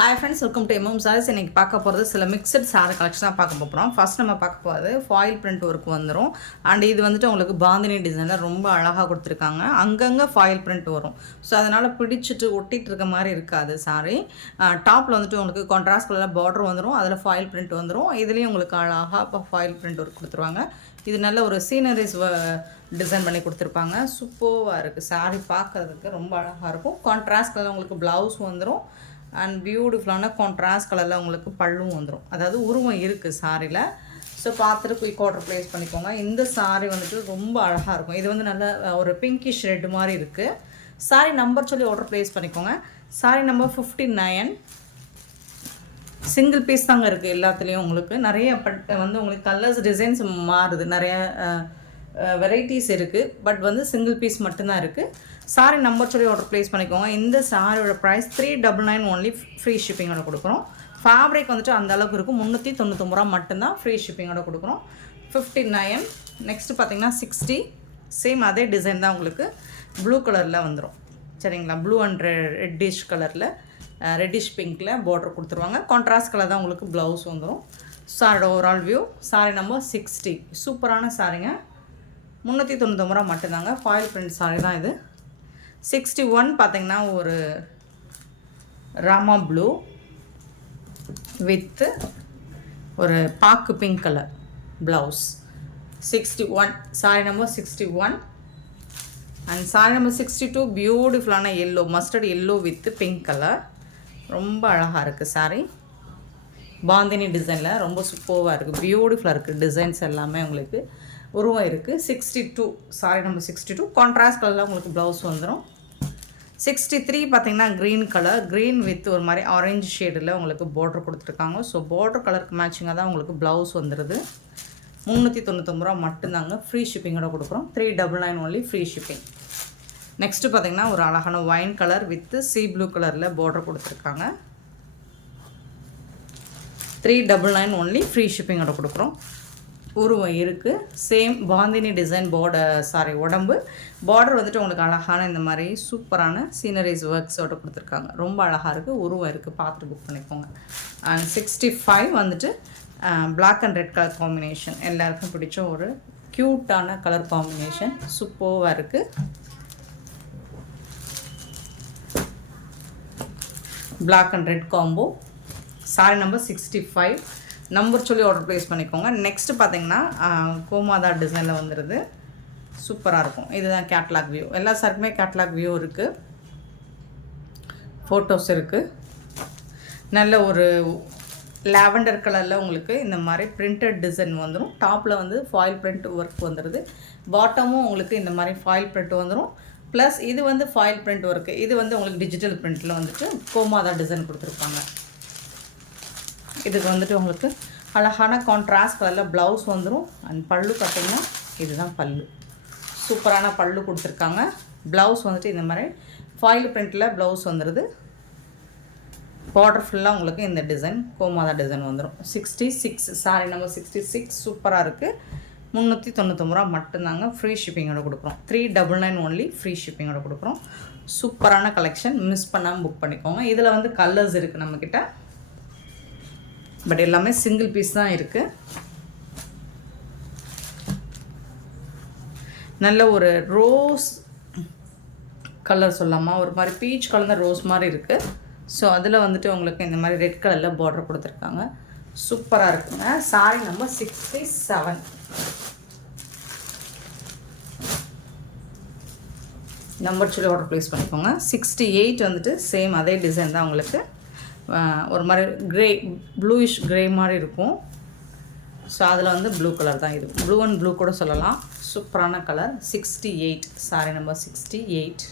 Hi ஃப்ரெண்ட்ஸ், welcome to MM Sarees. இன்றைக்கி பார்க்க போகிறது சில மிக்சட் சாரீ கலெக்ஷனாக பார்க்க போகிறோம். ஃபர்ஸ்ட் நம்ம பார்க்க போகிறது ஃபாயில் பிரிண்ட் ஒர்க் வந்துடும். அண்ட் இது வந்துட்டு உங்களுக்கு பாந்தினி டிசைனில் ரொம்ப அழகாக கொடுத்துருக்காங்க. அங்கங்கே ஃபாயில் பிரிண்ட் வரும். ஸோ அதனால் பிடிச்சிட்டு ஒட்டிகிட்டு இருக்க மாதிரி இருக்காது சாரீ. டாப்பில் வந்துட்டு உங்களுக்கு கான்ட்ராஸ்ட் கலரில் பார்டர் வந்துடும், அதில் ஃபாயில் பிரிண்ட் வந்துடும். இதுலேயும் உங்களுக்கு அழகாக இப்போ ஃபாயில் பிரிண்ட் ஒர்க் கொடுத்துருவாங்க. இது நல்ல ஒரு சீனரிஸ் டிசைன் பண்ணி கொடுத்துருப்பாங்க. சூப்பராக இருக்குது சாரீ, பார்க்குறதுக்கு ரொம்ப அழகாக இருக்கும். கான்ட்ராஸ்ட் கலரில் உங்களுக்கு ப்ளவுஸ் வந்துடும். அண்ட் பியூட்டிஃபுல்லான கான்ட்ராஸ்ட் கலரில் உங்களுக்கு பல்லும் வந்துடும். அதாவது உருவம் இருக்குது சாரியில். ஸோ பார்த்துட்டு குயிக் ஆர்டர் ப்ளேஸ் பண்ணிக்கோங்க. இந்த சாரீ வந்துட்டு ரொம்ப அழகாக இருக்கும். இது வந்து நல்ல ஒரு பிங்கிஷ் ரெட் மாதிரி இருக்குது. சாரீ நம்பர் சொல்லி ஆர்டர் ப்ளேஸ் பண்ணிக்கோங்க. சாரீ நம்பர் 59. சிங்கிள் பீஸ் தாங்க இருக்குது எல்லாத்துலேயும். உங்களுக்கு நிறைய வந்து உங்களுக்கு கலர்ஸ் டிசைன்ஸ் மாறுது, நிறைய வெரைட்டிஸ் இருக்குது. பட் வந்து சிங்கிள் பீஸ் மட்டும்தான் இருக்குது. சாரீ நம்பர் சொல்லி ஆர்டர் ப்ளேஸ் பண்ணிக்கோங்க. இந்த சாரியோட ப்ரைஸ் 399 ஒன்லி, ஃப்ரீ ஷிப்பிங்கோட கொடுக்குறோம். ஃபேப்ரிக் வந்துட்டு அந்த அளவுக்கு இருக்கும். 399 ரூபா மட்டும்தான், ஃப்ரீ ஷிப்பிங்கோட கொடுக்குறோம். 59. நெக்ஸ்ட்டு பார்த்தீங்கன்னா 60. சேம் அதே டிசைன் தான் உங்களுக்கு ப்ளூ கலரில் வந்துடும். சரிங்களா, ப்ளூ அண்ட் ரெட்டிஷ் கலரில், ரெட்டிஷ் பிங்க்கில் பார்டர் கொடுத்துருவாங்க. கான்ட்ராஸ்ட் கலர் தான் உங்களுக்கு ப்ளவுஸ் வந்துடும். சாரியோட ஓவரால் வியூ. சாரீ நம்பர் 60. சூப்பரான சாரீங்க, 399 ரூபா மட்டும்தாங்க. ஃபாயில் பிரிண்ட் சாரீ தான் இது. 61 பார்த்தீங்கன்னா ஒரு ராமா ப்ளூ வித்து ஒரு பாக்கு pink colour blouse. 61 sari number 61. And sari number 62 பியூட்டிஃபுல்லான yellow, mustard yellow with pink colour. ரொம்ப அழகாக இருக்குது சாரீ. பாந்தினி டிசைனில் ரொம்ப சூப்பராக இருக்குது, பியூட்டிஃபுல்லாக இருக்குது. டிசைன்ஸ் எல்லாமே உங்களுக்கு உருவம் இருக்குது. 62 சாரீ நம்பர் 62 கான்ட்ராஸ்ட் கலரில் உங்களுக்கு ப்ளவுஸ் வந்துடும். 63 பார்த்தீங்கன்னா க்ரீன் கலர், க்ரீன் வித் ஒரு மாதிரி ஆரஞ்சு ஷேடில் உங்களுக்கு பார்டர் கொடுத்துருக்காங்க. ஸோ பார்டர் கலருக்கு மேட்சிங்காக தான் உங்களுக்கு ப்ளவுஸ் வந்துடுது. 399 ரூபா மட்டும்தாங்க, ஃப்ரீ ஷிப்பிங்கோட கொடுக்குறோம். 399 ஒன்லி, ஃப்ரீ ஷிப்பிங். நெக்ஸ்ட்டு பார்த்தீங்கன்னா ஒரு அழகான wine colour with sea blue கலரில் பார்டர் கொடுத்துருக்காங்க. 399 ஒன்லி, ஃப்ரீ ஷிப்பிங்கோட கொடுக்குறோம். உருவம் இருக்குது. சேம் பாந்தினி டிசைன் உடம்பு பார்டர் வந்துட்டு உங்களுக்கு அழகான இந்த மாதிரி சூப்பரான சீனரிஸ் ஒர்க்ஸோட கொடுத்துருக்காங்க. ரொம்ப அழகாக இருக்குது, உருவம் இருக்குது. பார்த்துட்டு புக் பண்ணிக்கோங்க. அண்ட் 65 வந்துட்டு black and red colour combination. எல்லாருக்கும் பிடிச்ச ஒரு க்யூட்டான கலர் காம்பினேஷன், சூப்பராக இருக்குது. Black and red combo. Sari number 65. Number சொல்லி ஆர்டர் ப்ளேஸ் பண்ணிக்கோங்க. நெக்ஸ்ட்டு பார்த்தீங்கன்னா கோமாதா டிசைனில் வந்துடுது. சூப்பராக இருக்கும். இதுதான் கேட்லாக் வியூ. எல்லா சாருக்குமே கேட்லாக் வியூ இருக்குது, ஃபோட்டோஸ் இருக்குது. நல்ல ஒரு லாவெண்டர் கலரில் உங்களுக்கு இந்த மாதிரி பிரிண்டட் டிசைன் வந்துடும். டாப்பில் வந்து ஃபாயில் பிரிண்ட் ஒர்க் வந்துடுது. பாட்டமும் உங்களுக்கு இந்த மாதிரி ஃபாயில் பிரிண்ட் வந்துடும். ப்ளஸ் இது வந்து ஃபாயில் பிரிண்ட் ஒர்க்கு. இது வந்து உங்களுக்கு டிஜிட்டல் பிரிண்ட்டில் வந்துட்டு கோமாதா டிசைன் கொடுத்துருப்பாங்க. இதுக்கு வந்துட்டு உங்களுக்கு அழகான கான்ட்ராஸ்ட் கலரில் ப்ளவுஸ் வந்துடும். அண்ட் பல்லு பார்த்திங்கன்னா இதுதான் பல்லு, சூப்பரான பல்லு கொடுத்துருக்காங்க. ப்ளவுஸ் வந்துட்டு இந்த மாதிரி ஃபாயில் பிரிண்ட்டில் ப்ளவுஸ் வந்துடுது. பார்டர் ஃபுல்லாக உங்களுக்கு இந்த டிசைன் கோமாதா டிசைன் வந்துடும். 66 சாரி நம்பர் 66 சூப்பராக இருக்குது. 399 ரூபா மட்டும்தாங்க, ஃப்ரீ ஷிப்பிங்கோட கொடுக்குறோம். 399 ஒன்லி, ஃப்ரீ ஷிப்பிங்கோட கொடுக்குறோம். சூப்பரான கலெக்ஷன், மிஸ் பண்ணாமல் புக் பண்ணிக்கோங்க. இதில் வந்து கலர்ஸ் இருக்குது நம்மக்கிட்ட, பட் எல்லாமே சிங்கிள் பீஸ் தான் இருக்குது. நல்ல ஒரு ரோஸ் கலர் சொல்லாமா, ஒரு மாதிரி பீச் கலந்த ரோஸ் மாதிரி இருக்குது. ஸோ அதில் வந்துட்டு உங்களுக்கு இந்த மாதிரி ரெட் கலரில் பார்டர் கொடுத்துருக்காங்க. சூப்பராக இருக்குங்க. Sorry number 67. நம்பர் சொல்லி ஆர்டர் ப்ளேஸ் பண்ணிக்கோங்க. 68 வந்துட்டு சேம் அதே டிசைன் தான் உங்களுக்கு. ஒரு மாதிரி க்ரே, ப்ளூயிஷ் க்ரே மாதிரி இருக்கும். ஸோ அதில் வந்து ப்ளூ கலர் தான் இது, ப்ளூ அண்ட் ப்ளூ கூட சொல்லலாம். சூப்பரான colour. 68 sari number 68.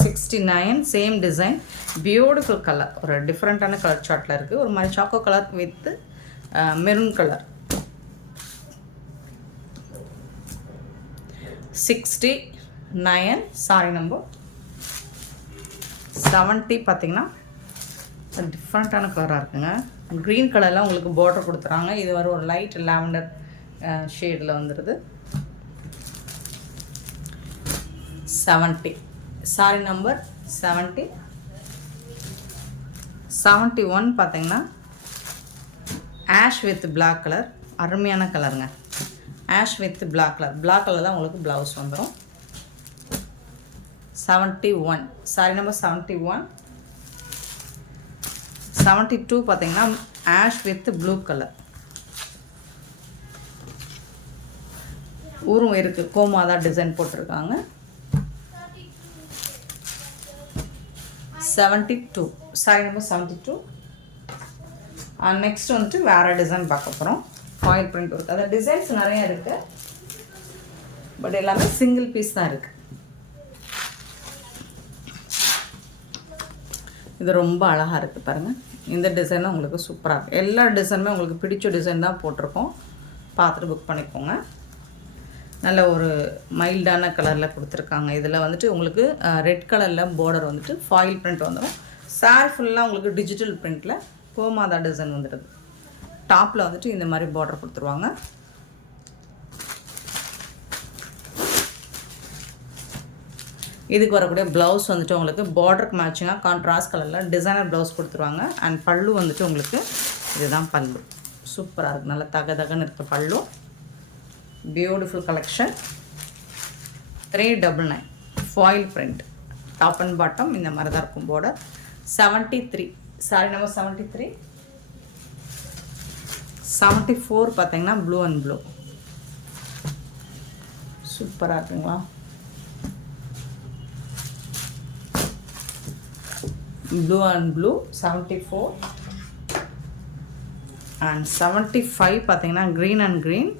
69 same design, beautiful colour, ஒரு டிஃப்ரெண்ட்டான கலர் சார்ட்டில் இருக்குது. ஒரு மாதிரி choco colour with maroon colour. 69 sari number 70. பார்த்திங்கன்னா டிஃப்ரெண்ட்டான கலராக இருக்குங்க. க்ரீன் கலரில் உங்களுக்கு பார்டர் கொடுத்துறாங்க. இது வர ஒரு லைட் லாவெண்டர் ஷேடில் வந்துடுது. 70 சாரி நம்பர் 70. 71 பார்த்தீங்கன்னா ஆஷ் வித் பிளாக் கலர், அருமையான கலருங்க. Ash with black colour, black colour தான் உங்களுக்கு ப்ளவுஸ் வந்துடும். 71 சாரி நம்பர் 71. 72 பார்த்தீங்கன்னா ஆஷ் வித் ப்ளூ கலர், ஊரும் இருக்குது, கோமாதா டிசைன் போட்டிருக்காங்க. 72 சாரி நம்பர் 72. நெக்ஸ்ட் வந்துட்டு வேறு டிசைன் பார்க்க போகிறோம். ஃபாயில் பிரிண்ட் இருக்குது, அதாவது டிசைன்ஸ் நிறையா இருக்குது, பட் எல்லாமே சிங்கிள் பீஸ் தான் இருக்குது. இது ரொம்ப அழகாக இருக்குது பாருங்கள். இந்த டிசைனும் உங்களுக்கு சூப்பராக இருக்குது. எல்லா டிசைனுமே உங்களுக்கு பிடிச்ச டிசைன் தான் போட்டிருக்கோம், பார்த்துட்டு புக் பண்ணிக்கோங்க. நல்ல ஒரு மைல்டான கலரில் கொடுத்துருக்காங்க. இதில் வந்துட்டு உங்களுக்கு ரெட் கலரில் பார்டர் வந்துட்டு ஃபாயில் பிரிண்ட் வந்துடும். சாரி ஃபுல்லாக உங்களுக்கு டிஜிட்டல் பிரிண்டில் கோமாதா டிசைன் வந்துடுது. டாப்பில் வந்துட்டு இந்த மாதிரி பார்டர் கொடுத்துருவாங்க. இதுக்கு வரக்கூடிய ப்ளவுஸ் வந்துட்டு உங்களுக்கு பார்டருக்கு மேட்சிங்காக கான்ட்ராஸ்ட் கலரில் டிசைனர் ப்ளவுஸ் கொடுத்துருவாங்க. அண்ட் பல்லு வந்துட்டு உங்களுக்கு இதுதான் பல்லு, சூப்பராக இருக்குது, நல்லா தகன்னு இருக்குது பல்லு. Beautiful collection. 399 foil print, top and bottom இந்த மாதிரி தான் இருக்கும் பார்டர். 73 sorry number 73. 74 பார்த்தீங்கன்னா ப்ளூ அண்ட் ப்ளூ, சூப்பராக இருக்குங்களா. Blue and blue 74. அண்ட் 75 பார்த்தீங்கன்னா green and green.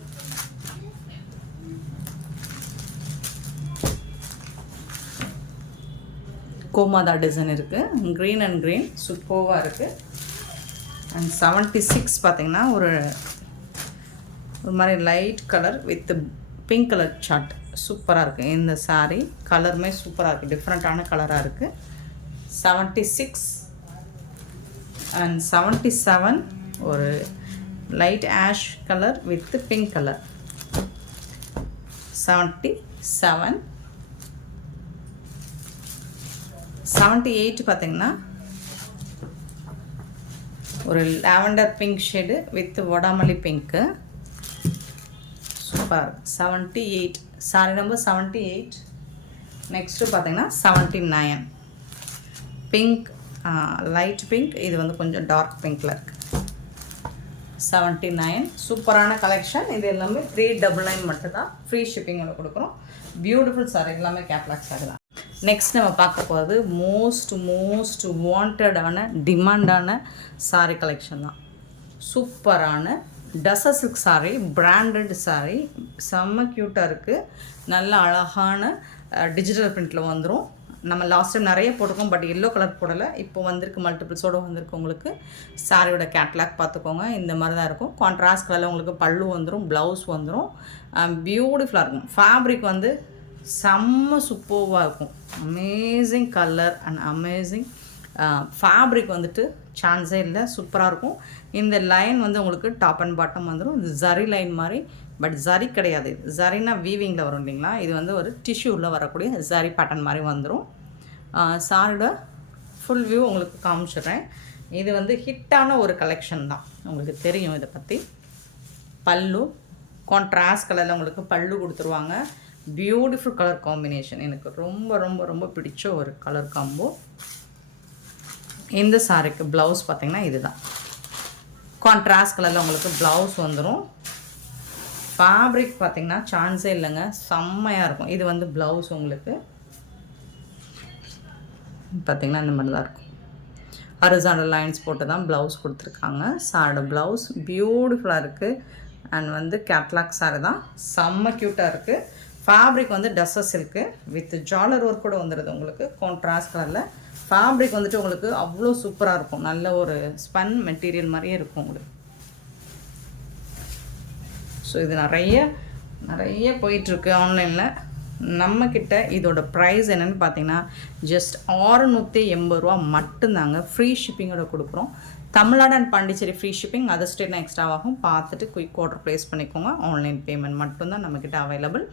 Gomata design இருக்குது, க்ரீன் அண்ட் க்ரீன் சூப்பராக இருக்குது. அண்ட் 76 பார்த்தீங்கன்னா ஒரு மாதிரி light colour with pink colour chart, சூப்பராக இருக்குது. இந்த சாரீ கலருமே சூப்பராக இருக்குது, டிஃப்ரெண்ட்டான கலராக இருக்குது. 76 அண்ட் 77 ஒரு light ash colour with pink colour. 77. 78 பார்த்தீங்கன்னா ஒரு லாவெண்டர் பிங்க் ஷேடு வித் வடாமல்லி pink, super. 78 sari number 78. Next பார்த்தீங்கன்னா 79 பிங்க், லைட் பிங்க், இது வந்து கொஞ்சம் டார்க் பிங்க்கில் இருக்குது. 79 சூப்பரான கலெக்ஷன். இது எல்லாமே 399 மட்டும்தான், ஃப்ரீ ஷிப்பிங்கோட கொடுக்குறோம். பியூட்டிஃபுல் சாரி, எல்லாமே கேட்லாக் சாரி தான். நெக்ஸ்ட் நம்ம பார்க்க போகிறது மோஸ்ட் வாண்டடான டிமாண்டான சாரீ கலெக்ஷன் தான். சூப்பரான டசர் சில்க் சாரீ, பிராண்டட் சாரீ, செம்ம க்யூட்டாக இருக்குது. நல்ல அழகான டிஜிட்டல் பிரிண்டில் வந்துடும். நம்ம லாஸ்ட் டைம் நிறைய போட்டிருக்கோம், பட் எல்லோ கலர் போடலை, இப்போ வந்திருக்கு, மல்டிபிள்ஸோடு வந்திருக்கு. உங்களுக்கு சாரியோட கேட்லாக் பார்த்துக்கோங்க, இந்த மாதிரி தான் இருக்கும். கான்ட்ராஸ்ட் கலரில் உங்களுக்கு பல்லு வந்துடும், ப்ளவுஸ் வந்துடும், பியூட்டிஃபுல்லாக இருக்கும். ஃபேப்ரிக் வந்து செம்ம சூப்பராக இருக்கும், amazing colour and amazing fabric வந்துட்டு சான்ஸே இல்லை, சூப்பராக இருக்கும். இந்த லைன் வந்து உங்களுக்கு டாப் அண்ட் பாட்டம் வந்துடும். இது ஜரி லைன் மாதிரி, பட் ஜரி கிடையாது, இது ஜரினா வீவிங்கில் வரும் இல்லைங்களா, இது வந்து ஒரு டிஷ்யூவில் வரக்கூடிய ஜரி பேட்டர்ன் மாதிரி வந்துடும். சாரியோட ஃபுல் வியூ உங்களுக்கு காமிச்சிடுறேன். இது வந்து ஹிட்டான ஒரு கலெக்ஷன் தான், உங்களுக்கு தெரியும் இதை பற்றி. பல்லு கான்ட்ராஸ்ட் கலரில் உங்களுக்கு பல்லு கொடுத்துருவாங்க. பியூட்டிஃபுல் கலர் காம்பினேஷன், எனக்கு ரொம்ப ரொம்ப ரொம்ப பிடிச்ச ஒரு கலர் காம்போ. இந்த சாரிக்கு ப்ளவுஸ் பார்த்திங்கன்னா இதுதான், கான்ட்ராஸ்ட் கலரில் உங்களுக்கு ப்ளவுஸ் வந்துடும். ஃபேப்ரிக் பார்த்திங்கன்னா சான்ஸே இல்லைங்க, செம்மையாக இருக்கும். இது வந்து ப்ளவுஸ் உங்களுக்கு பார்த்திங்கன்னா இந்த மாதிரி தான் இருக்கும். ஹரிசாண்டல் லைன்ஸ் போட்டு தான் ப்ளவுஸ் கொடுத்துருக்காங்க. சாரோட ப்ளவுஸ் பியூட்டிஃபுல்லாக இருக்குது. அண்ட் வந்து கேட்லாக் சாரி தான், செம்ம க்யூட்டாக இருக்குது. ஃபேப்ரிக் வந்து டஸ்ஸர் சில்க்கு வித் ஜாலர் ஒர்க் கூட வந்துடுது உங்களுக்கு, கான்ட்ராஸ்ட் கலரில். ஃபேப்ரிக் வந்துட்டு உங்களுக்கு அவ்வளோ சூப்பராக இருக்கும், நல்ல ஒரு ஸ்பன் மெட்டீரியல் மாதிரியே இருக்கும் உங்களுக்கு. ஸோ இது நிறைய போயிட்டுருக்கு ஆன்லைனில். நம்மக்கிட்ட இதோட ப்ரைஸ் என்னென்னு பார்த்தீங்கன்னா ஜஸ்ட் 680 ரூபா மட்டும்தாங்க, ஃப்ரீ ஷிப்பிங்கோட கொடுக்குறோம். Tamil Nadu and Pondicherry free shipping, other ஸ்டேட்னா எக்ஸ்ட்ராவாகும். பார்த்துட்டு குயிக் ஆர்டர் ப்ளேஸ் பண்ணிக்கோங்க. ஆன்லைன் பேமெண்ட் மட்டும்தான் நம்மக்கிட்ட அவைலபிள்.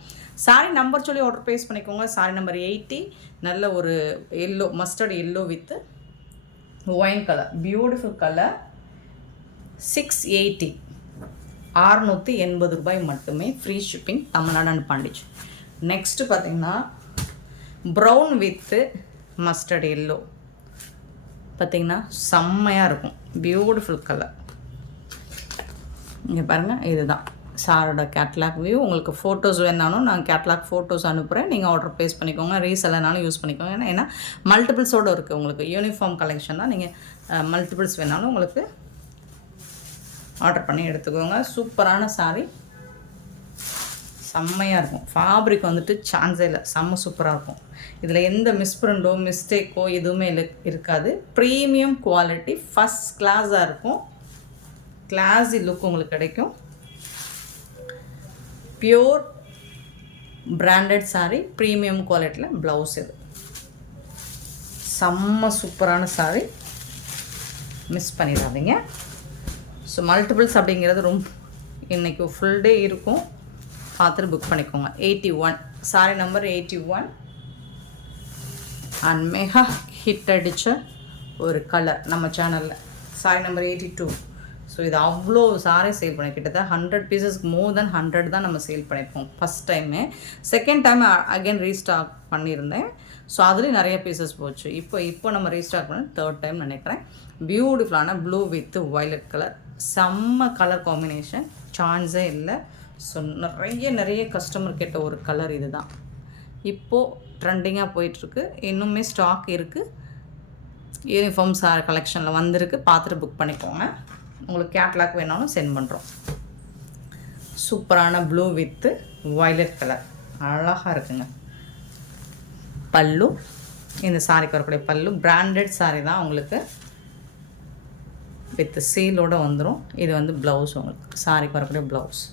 சாரி நம்பர் சொல்லி ஆர்டர் ப்ளேஸ் பண்ணிக்கோங்க. சாரி நம்பர் 80, நல்ல ஒரு yellow, mustard yellow with wine colour, beautiful colour. 680, 680 ரூபாய் மட்டுமே. ஃப்ரீ ஷிப்பிங், தமிழ்நாடு அண்ட் பாண்டிச். நெக்ஸ்ட்டு பார்த்தீங்கன்னா ப்ரௌன் வித்து மஸ்டர்ட் எல்லோ. பார்த்திங்கன்னா செம்மையாக இருக்கும், பியூட்டிஃபுல் கலர். இங்கே பாருங்கள், இதுதான் சாரோட கேட்லாக் வியூ. உங்களுக்கு ஃபோட்டோஸ் வேணாலும் நான் கேட்லாக் ஃபோட்டோஸ் அனுப்புகிறேன், நீங்கள் ஆர்டர் ப்ளேஸ் பண்ணிக்கோங்க. ரீசெல்லனாலும் யூஸ் பண்ணிக்கோங்க. ஏன்னா மல்டிபிள்ஸோடு இருக்குது உங்களுக்கு. யூனிஃபார்ம் கலெக்ஷன் தான், நீங்கள் மல்டிபிள்ஸ் வேணாலும் உங்களுக்கு ஆர்டர் பண்ணி எடுத்துக்கோங்க. சூப்பரான சாரீ, செம்மையாக இருக்கும். ஃபேப்ரிக் வந்துட்டு சான்ஸே இல்லை, செம்ம சூப்பராக இருக்கும். இதில் எந்த மிஸ்பிரிண்டோ மிஸ்டேக்கோ எதுவுமே இருக்காது. ப்ரீமியம் குவாலிட்டி, ஃபஸ்ட் கிளாஸாக இருக்கும். கிளாஸி லுக் உங்களுக்கு கிடைக்கும். பியோர் பிராண்டட் சாரீ, ப்ரீமியம் குவாலிட்டியில் ப்ளவுஸ். இது செம்ம சூப்பரான சாரீ, மிஸ் பண்ணிடாதீங்க. ஸோ மல்டிபிள்ஸ் அப்படிங்கிறது ரொம்ப இன்றைக்கி ஃபுல் டே இருக்கும், பார்த்துட்டு புக் பண்ணிக்கோங்க. 81 sari number 81 and mega hit அடித்த ஒரு கலர் நம்ம சேனலில். சாரீ நம்பர் 82. ஸோ இது அவ்வளோ சாரீ சேல் பண்ணி கிட்டத்தட்ட 100 பீசஸ்க்கு மோர் தென் 100 தான் நம்ம சேல் பண்ணியிருப்போம் first time. Second time again restock பண்ணியிருந்தேன். ஸோ அதுலேயும் நிறைய பீசஸ் போச்சு. இப்போ நம்ம ரீஸ்டாக் பண்ண தேர்ட் டைம் நினைக்கிறேன். பியூட்டிஃபுல்லான ப்ளூ வித் வயலட் கலர், செம்ம கலர் காம்பினேஷன், சான்ஸே இல்லை. ஸோ நிறைய கஸ்டமர் கேட்ட ஒரு கலர் இது தான். இப்போது ட்ரெண்டிங்காக போயிட்டுருக்கு, இன்னுமே ஸ்டாக் இருக்குது. யூனிஃபார்ம் சார் கலெக்ஷனில் வந்திருக்கு, பார்த்துட்டு புக் பண்ணிக்கோங்க. உங்களுக்கு கேட்லாக் வேணாலும் சென்ட் பண்ணுறோம். சூப்பரான ப்ளூ வித்து வயலட் கலர், அழகாக இருக்குங்க. பல்லு, இந்த சாரிக்கு வரக்கூடிய பல்லு பிராண்டட் சாரீ தான் உங்களுக்கு, வித் சீலோடு வந்துடும். இது வந்து ப்ளவுஸ், உங்களுக்கு சாரிக்கு வரக்கூடிய ப்ளவுஸ்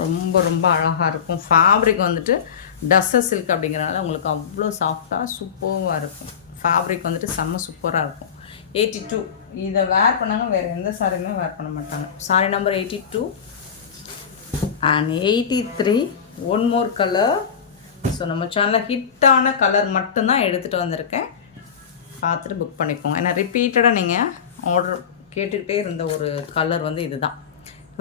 ரொம்ப அழகாக இருக்கும். ஃபேப்ரிக் வந்துட்டு டஸ்ஸர் சில்க் அப்படிங்கிறனால உங்களுக்கு அவ்வளோ சாஃப்டாக சூப்பராக இருக்கும். ஃபேப்ரிக் வந்துட்டு செம்ம சூப்பராக இருக்கும். 82 இதை வேர் பண்ணாங்க, வேறு எந்த சாரியுமே வேர் பண்ண மாட்டாங்க. Sorry number 82 and 83 one more colour. So நம்ம சேனலில் ஹிட்டான கலர் மட்டும்தான் எடுத்துகிட்டு வந்திருக்கேன், பார்த்துட்டு புக் பண்ணிக்கோங்க. ஏன்னா ரிப்பீட்டடாக நீங்கள் ஆர்டர் கேட்டுக்கிட்டே இருந்த ஒரு கலர் வந்து இது தான்.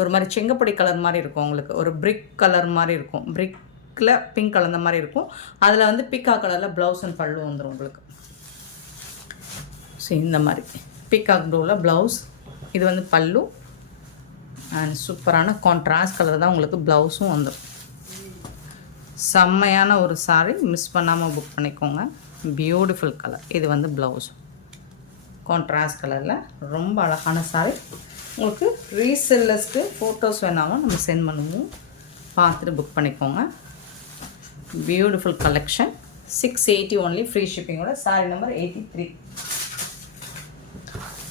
ஒரு மாதிரி செங்கப்படி கலர் மாதிரி இருக்கும், உங்களுக்கு ஒரு பிரிக் கலர் மாதிரி இருக்கும். பிரிக்கில் பிங்க் கலர் மாதிரி இருக்கும். அதில் வந்து பிக்கா கலரில் ப்ளவுஸ் அண்ட் பல்லு வந்துடும் உங்களுக்கு. ஸோ இந்த மாதிரி பிகாக் ப்ளூவில் ப்ளவுஸ், இது வந்து பல்லு அண்ட் சூப்பரான கான்ட்ராஸ்ட் கலர் தான் உங்களுக்கு ப்ளவுஸும் வந்துடும். செம்மையான ஒரு சாரீ, மிஸ் பண்ணாமல் புக் பண்ணிக்கோங்க. பியூட்டிஃபுல் கலர், இது வந்து ப்ளவுஸ் கான்ட்ராஸ்ட் கலரில் ரொம்ப அழகான சாரீ. உங்களுக்கு ரீசெல்லர்ஸ்க்கு ஃபோட்டோஸ் வேணாலும் நம்ம சென்ட் பண்ணுவோம், பார்த்துட்டு புக் பண்ணிக்கோங்க. Beautiful collection. 680 ஒன்லி, ஃப்ரீ ஷிப்பிங்கோட. சாரீ நம்பர் 83.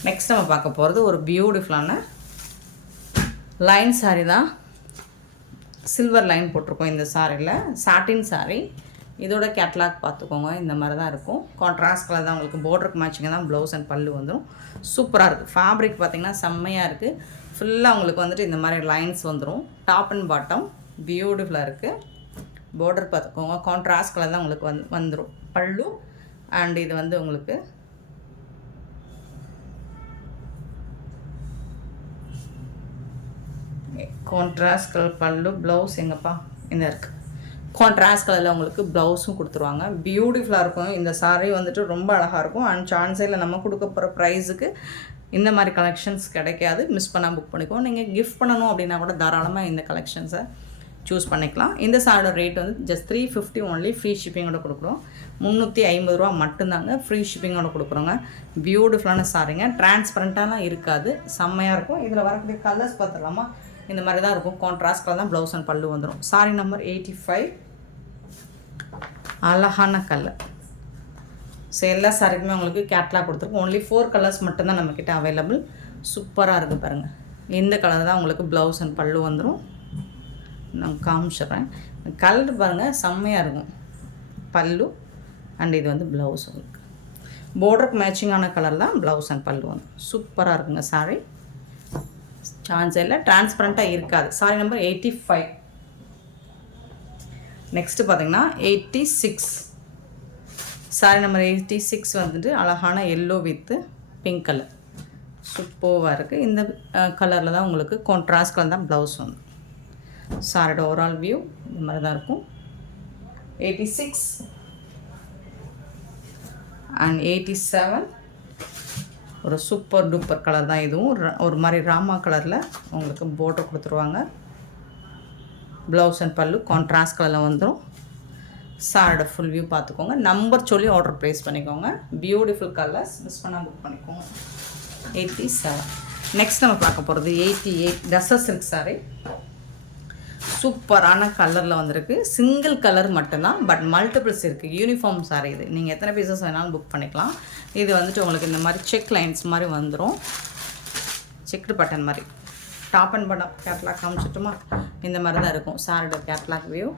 நெக்ஸ்ட் நம்ம பார்க்க போகிறது ஒரு பியூட்டிஃபுல்லான லைன் சாரீ தான். சில்வர் லைன் போட்டிருக்கோம் இந்த சாரியில். சாட்டின் சாரீ, இதோட கேட்லாக் பார்த்துக்கோங்க. இந்த மாதிரி தான் இருக்கும். கான்ட்ராஸ்ட் கலர் தான் உங்களுக்கு, பார்டருக்கு மேட்சிங்காக தான் ப்ளவுஸ் அண்ட் பல்லு வந்துடும். சூப்பராக இருக்குது. ஃபேப்ரிக் பார்த்திங்கன்னா செம்மையாக இருக்குது. ஃபுல்லாக உங்களுக்கு வந்துட்டு இந்த மாதிரி லைன்ஸ் வந்துடும். டாப் அண்ட் பாட்டம் பியூட்டிஃபுல்லாக இருக்குது. பார்டர் பார்த்துக்கோங்க, கான்ட்ராஸ்ட் கலர் தான் உங்களுக்கு வந்துடும். பல்லு அண்ட் இது வந்து உங்களுக்கு கான்ட்ராஸ்ட் கலர் பல்லு, ப்ளவுஸ் எங்கப்பா இந்த இருக்குது. கான்ட்ராஸ்ட் கலரில் உங்களுக்கு ப்ளவுஸும் கொடுத்துருவாங்க. பியூட்டிஃபுல்லாக இருக்கும். இந்த சாரீ வந்துட்டு ரொம்ப அழகாக இருக்கும். அண்ட் சான்ஸையில் நம்ம கொடுக்க போகிற ப்ரைஸுக்கு இந்த மாதிரி கலெக்ஷன்ஸ் கிடைக்காது. மிஸ் பண்ணால் புக் பண்ணிக்கோ. நீங்கள் கிஃப்ட் பண்ணணும் அப்படின்னா கூட தாராளமாக இந்த கலெக்ஷன்ஸை சூஸ் பண்ணிக்கலாம். இந்த சாரோட ரேட் வந்து ஜஸ்ட் 350 ஒன்லி, ஃப்ரீ ஷிப்பிங்கோட கொடுக்குறோம். 350 ரூபா மட்டும்தாங்க, ஃப்ரீ ஷிப்பிங்கோட கொடுக்குறோங்க. பியூட்டிஃபுல்லான சாரீங்க, டிரான்ஸ்பரண்ட்டாலாம் இருக்காது, செம்மையாக இருக்கும். இதில் வரக்கூடிய கலர்ஸ் பார்த்துடலாமா? இந்த மாதிரி தான் இருக்கும். கான்ட்ராஸ்ட் கலர் தான் ப்ளவுஸ் அண்ட் பல்லு வந்துடும். சாரீ நம்பர் 85 அழகான கலர். ஸோ எல்லா சாரிக்குமே உங்களுக்கு கேட்லாக் கொடுத்துருக்கோம். ஒன்லி 4 கலர்ஸ் மட்டும்தான் நம்மக்கிட்ட அவைலபிள். சூப்பராக இருக்குது பாருங்கள். இந்த கலர் தான் உங்களுக்கு ப்ளவுஸ் அண்ட் பல்லு வந்துடும். நான் காமிச்சிட்றேன். கலர் பாருங்கள், செம்மையாக இருக்கும். பல்லு அண்ட் இது வந்து ப்ளவுஸ் உங்களுக்கு. பார்டருக்கு மேட்சிங்கான கலர் தான் ப்ளவுஸ் அண்ட் பல்லு வந்து சூப்பராக இருக்குங்க. சாரீ சான்ஸ் இல்லை, டிரான்ஸ்பரண்ட்டாக இருக்காது. சாரீ நம்பர் 85. நெக்ஸ்ட்டு பார்த்தீங்கன்னா 86 சாரி நம்பர் 86 வந்துட்டு அழகான எல்லோ வித்து பிங்க் கலர் சூப்பராக இருக்குது. இந்த கலரில் தான் உங்களுக்கு கான்ட்ராஸ்ட் கலர் தான் ப்ளவுஸ் வந்து. சாரியோட ஓவரால் வியூ இந்த மாதிரி தான் இருக்கும். 86 அண்ட் 87 ஒரு சூப்பர் டூப்பர் கலர் தான் இதுவும். ஒரு மாதிரி ராமா கலரில் உங்களுக்கு பார்டர் கொடுத்துருவாங்க. ப்ளவுஸ் அண்ட் பல்லு கான்ட்ராஸ்ட் கலரில் வந்துடும். சாரோட ஃபுல் வியூ பார்த்துக்கோங்க. நம்பர் சொல்லி ஆர்டர் ப்ளேஸ் பண்ணிக்கோங்க. பியூட்டிஃபுல் கலர்ஸ் மிஸ் பண்ணால் புக் பண்ணிக்கோங்க. 87. நெக்ஸ்ட் நம்ம பார்க்க போகிறது 88 டசர் சில்க் சாரி. சூப்பரான கலரில் வந்திருக்கு. சிங்கிள் கலர் மட்டும்தான், பட் மல்டிபிள்ஸ் இருக்குது. யூனிஃபார்ம் சாரி இது. நீங்கள் எத்தனை பீசஸ் வேணாலும் புக் பண்ணிக்கலாம். இது வந்துட்டு உங்களுக்கு இந்த மாதிரி செக் லைன்ஸ் மாதிரி வந்துடும். செக்டு பட்டன் மாதிரி. டாப் அண்ட் பட்டன் கேட்லாக் காமிச்சிட்டுமா? இந்த மாதிரி தான் இருக்கும் சாரியோட கேட்லாக் வியூ.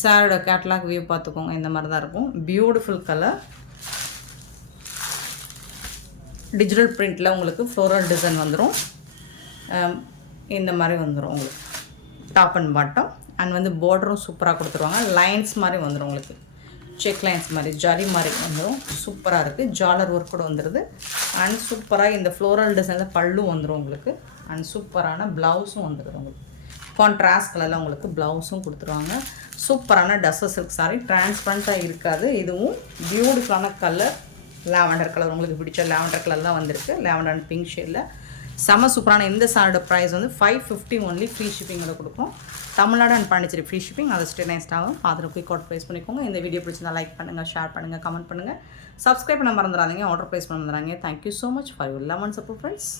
சாரியோட கேட்லாக் வியூ பார்த்துக்கோங்க. இந்த மாதிரி தான் இருக்கும். Beautiful colour. டிஜிட்டல் பிரிண்டில் உங்களுக்கு ஃப்ளோரல் டிசைன் வந்துடும். இந்த மாதிரி வந்துடும் உங்களுக்கு டாப் அண்ட் பாட்டம். அண்ட் வந்து பார்டரும் சூப்பராக கொடுத்துருவாங்க. லைன்ஸ் மாதிரி வந்துடும் உங்களுக்கு. செக் லைன்ஸ் மாதிரி ஜரி மாதிரி வந்துடும். சூப்பராக இருக்குது. ஜாலர் ஒர்க் கூட வந்துடுது. அண்ட் சூப்பராக இந்த ஃப்ளோரல் டிசைனில் பல்லும் வந்துடும் உங்களுக்கு. அண்ட் சூப்பரான ப்ளவுஸும் வந்துடுது உங்களுக்கு. கான்ட்ராஸ்ட் கலரில் உங்களுக்கு ப்ளவுஸும் கொடுத்துருவாங்க. சூப்பரான டசர் சில்க் சாரி. டிரான்ஸ்பரண்ட்டாக இருக்காது. இதுவும் பியூட்டிஃபுல்லான கலர் லாவெண்டர் கலர். உங்களுக்கு பிடிச்ச லாவெண்டர் கலர் தான் வந்திருக்கு. லாவெண்டர் அண்ட் பிங்க் ஷேடில் செம சூப்பரான இந்த சாரோட ப்ரைஸ் வந்து 550 ஒன்லி. ஃப்ரீ ஷிப்பிங்கோட கொடுக்கும். Tamil Nadu and Pondicherry free shipping. அதை ஸ்டே நெக்ஸ்ட் ஆகும். அதில் போய் கோட் ப்ளேஸ் பண்ணிக்கோங்க. இந்த வீடியோ பிடிச்சிருந்தா லைக் பண்ணுங்கள், ஷேர் பண்ணுங்கள், கமெண்ட் பண்ணுங்கள். சப்ஸ்கிரைப் பண்ண மறந்துடாதீங்க. ஆர்டர் ப்ளேஸ் பண்ண மறந்துடாதீங்க. Thank you so much for your love and support friends.